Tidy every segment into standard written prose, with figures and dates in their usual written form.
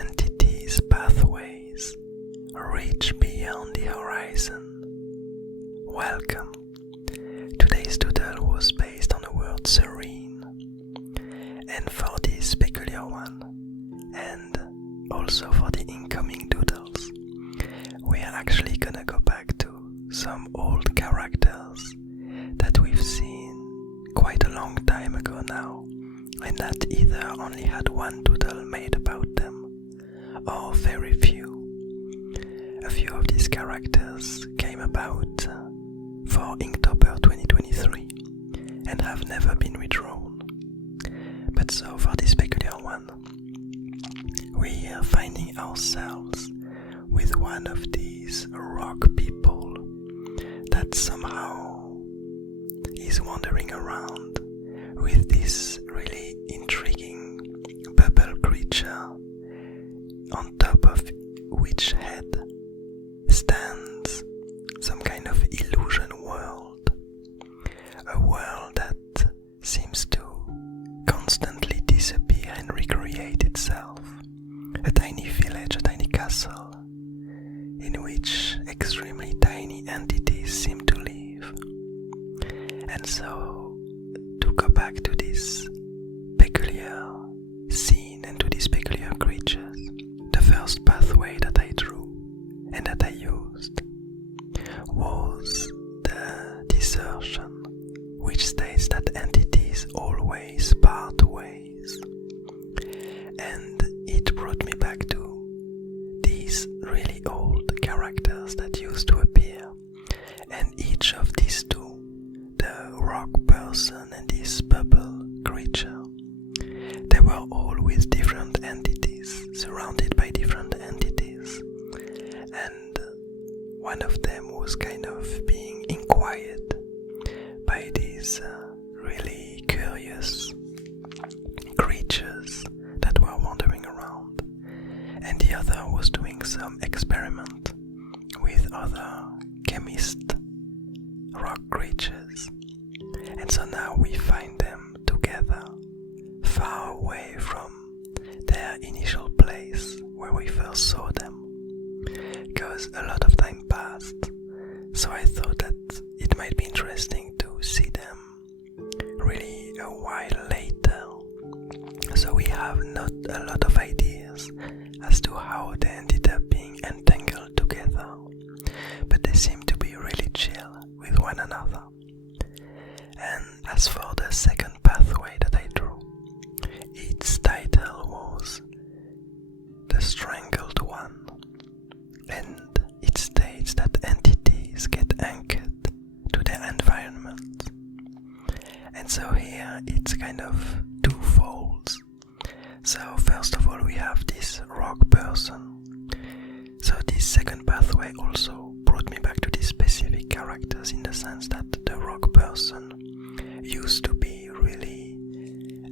entities' pathways reach beyond the horizon. Welcome. Today's doodle was based on the word serene, and for this peculiar one, and also for the incoming doodles, we are actually gonna go back to some old characters that we've seen quite a long time ago now, and that either only had one doodle made about them, or very few. A few of these characters came about for Inktober 2023 and have never been redrawn. But so for this peculiar one, we are finding ourselves with one of these rock people that somehow is wandering around with this really intriguing purple creature, on top of which head stands some kind of illusion world, a world that seems to constantly disappear and recreate itself, a tiny village, a tiny castle, in which extremely tiny entities seem to live. And so, to go back to this peculiar scene and to these peculiar creatures, the first pathway that I drew and that I used was the desertion, which states that entities always part ways. And it brought me back to these really old characters that used to appear, and each of these two, the rock person and this purple creature, they were all with different entities, surrounded by different entities, and one of them was kind of being inquired by these really curious creatures that were wandering around, and the other was doing some experiment with other chemist rock creatures. And so now we find them together, far away from their initial place where we first saw them, because a lot of time passed, so I thought that it might be interesting to see them really a while later. So we have not a lot of ideas as to how they ended up being entangled together, but they seem to be really chill with one another. And as for the second pathway that I drew, its title was The Strangled One, and it states that entities get anchored to their environment. And so here it's kind of two folds. So first of all we have this rock person. So this second pathway also brought me back to these specific characters, in the sense that the rock person used to be really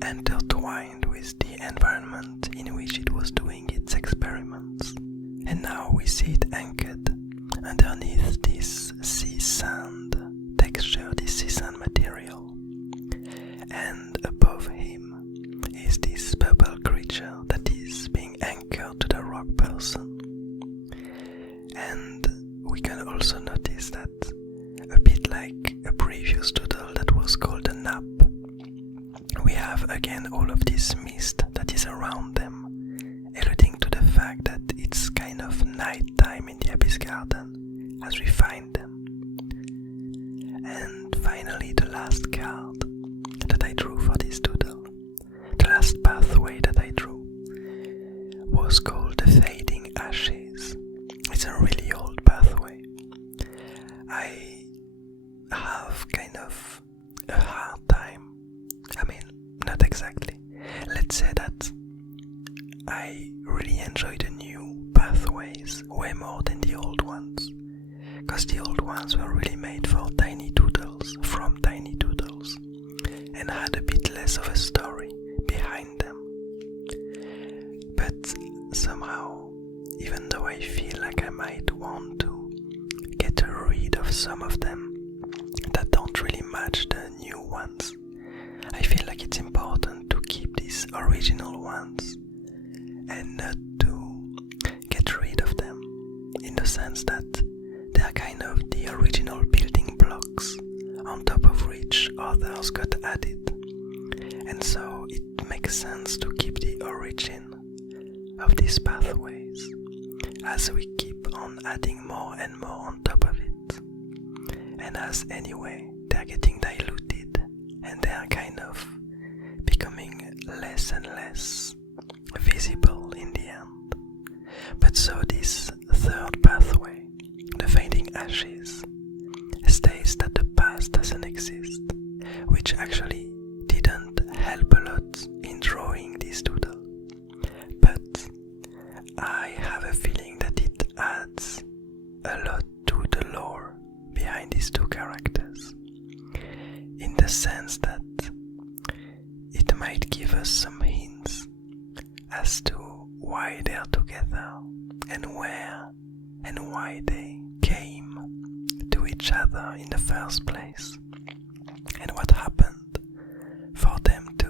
intertwined with the environment in which it was doing its experiments. And now we see it anchored underneath this sea sand texture, this sea sand material. And above him is this purple creature that is being anchored to the rock person. And we can also notice that, a bit like a previous doodle that was called a nap, we have again all of this mist that is around them, alluding to the fact that it's kind of night time in the Abyss Garden as we find them. And finally the last card that I drew for this doodle, the last pathway that I drew, was called the Fading Ashes. It's a really old pathway. I have kind of a hard time, I mean, not exactly. Let's say that I really enjoy the new pathways way more than the old ones, because the old ones were really made for tiny doodles, from tiny doodles, and had a bit less of a story behind them. But somehow, even though I feel like I might want to get rid of some of them that don't really match the new ones, I feel like it's important to keep these original ones and not to sense that they are kind of the original building blocks on top of which others got added. And so it makes sense to keep the origin of these pathways as we keep on adding more and more on top of it. And as anyway they're getting diluted and they are kind of becoming less and less visible in the end. But so this third pathway, the fading ashes, states that the past doesn't exist, which actually didn't help a lot in drawing this doodle. But I have a feeling that it adds a lot to the lore behind these two characters, in the sense that it might give us some hints as to why they are together and where and why they came to each other in the first place, and what happened for them to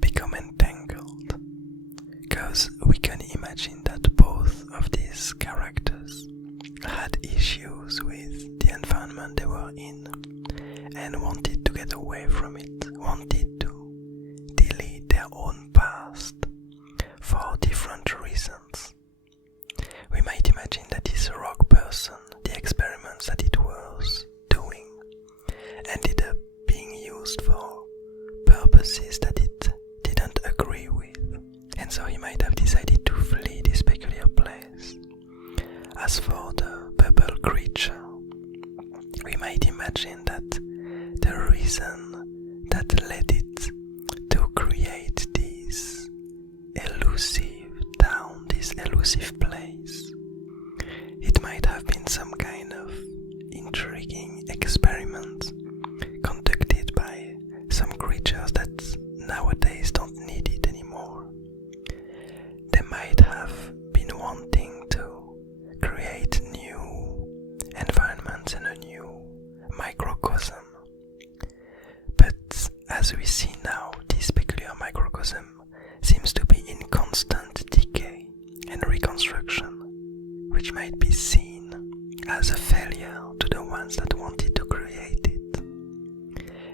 become entangled. Because we can imagine that both of these characters had issues with the environment they were in and wanted to get away from it, wanted to delete their own past for different reasons. We might imagine that this rock person, the experiments that it was doing, ended up being used for purposes that it didn't agree with, and so he might have decided to flee this peculiar place. As for the purple creature, we might imagine that the reason that led it to create this elusive town, this elusive place, it might have been some kind of intriguing experiment conducted by some creatures that nowadays don't need it anymore. They might have been wanting to create new environments and a new microcosm. But as we see now, this peculiar microcosm seems to be in constant decay and reconstruction, which might be seen as a failure to the ones that wanted to create it.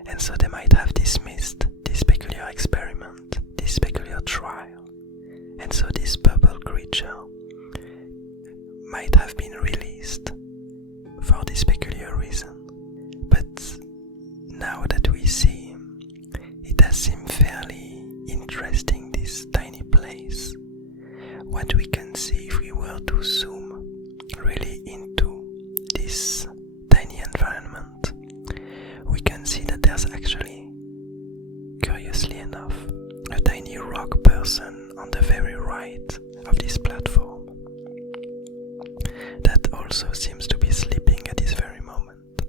And so they might have dismissed this peculiar experiment, this peculiar trial, and so this purple creature might have been released for this peculiar reason. But now that we see him, it does seem fairly interesting, this tiny place. What we can see if we were to zoom really into this tiny environment, we can see that there's actually, curiously enough, a tiny rock person on the very right of this platform that also seems to be sleeping at this very moment.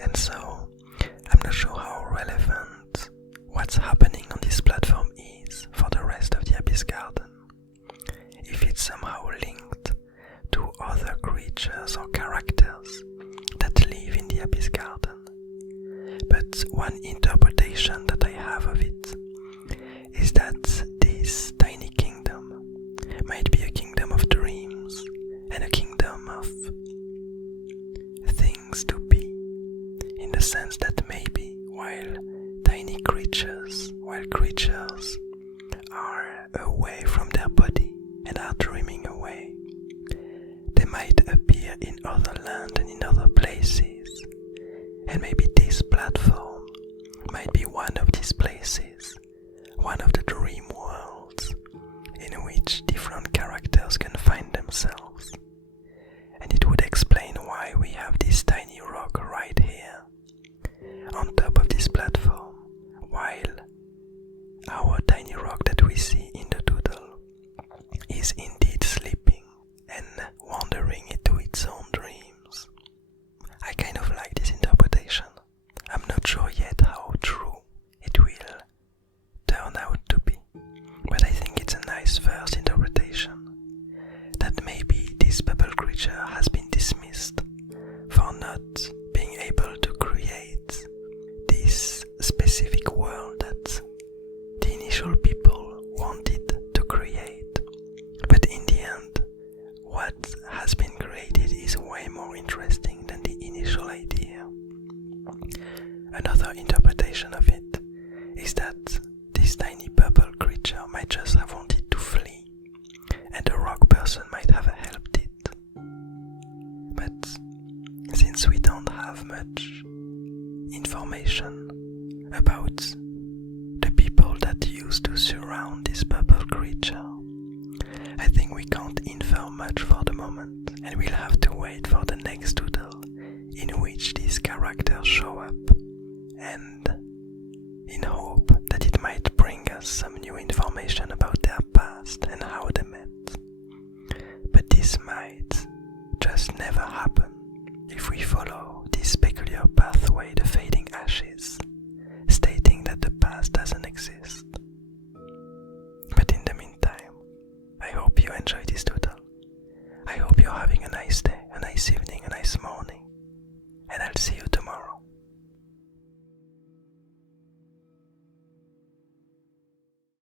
And so I'm not sure how relevant what's happening on this platform is for the rest of the Abyss Garden, if it's somehow linked to other creatures or characters that live in the Abyss Garden. But one interpretation that I have of it is that this tiny kingdom might be a kingdom of dreams and a kingdom of things to be, in the sense that maybe while creatures are away from their body and are dreaming away, they might appear in other land and in other places, and maybe this platform might be one of these places, one of the dream worlds in which different characters can find themselves. And it would explain why we have this tiny rock right here on top of this platform, while our tiny rock that we see in the doodle is indeed sleeping and wandering into its own dreams. I kind of like this interpretation. I'm not sure yet how true it will turn out to be, but I think it's a nice first interpretation, that maybe this purple creature has been dismissed for not being able to create this specific world that the initial people wanted to create. But in the end, what has been created Another interpretation of it is that this tiny purple creature might just have wanted to flee, and a rock person might have helped it. But since we don't have much information about the people that used to surround this purple creature, I think we can't infer much for the moment, and we'll have to wait for the next doodle in which these characters show up, and in hope that it might bring us some new information about their past and how they met. But this might just never happen if we follow this peculiar pathway, the fading ashes, stating that the past doesn't exist. But in the meantime, I hope you enjoyed this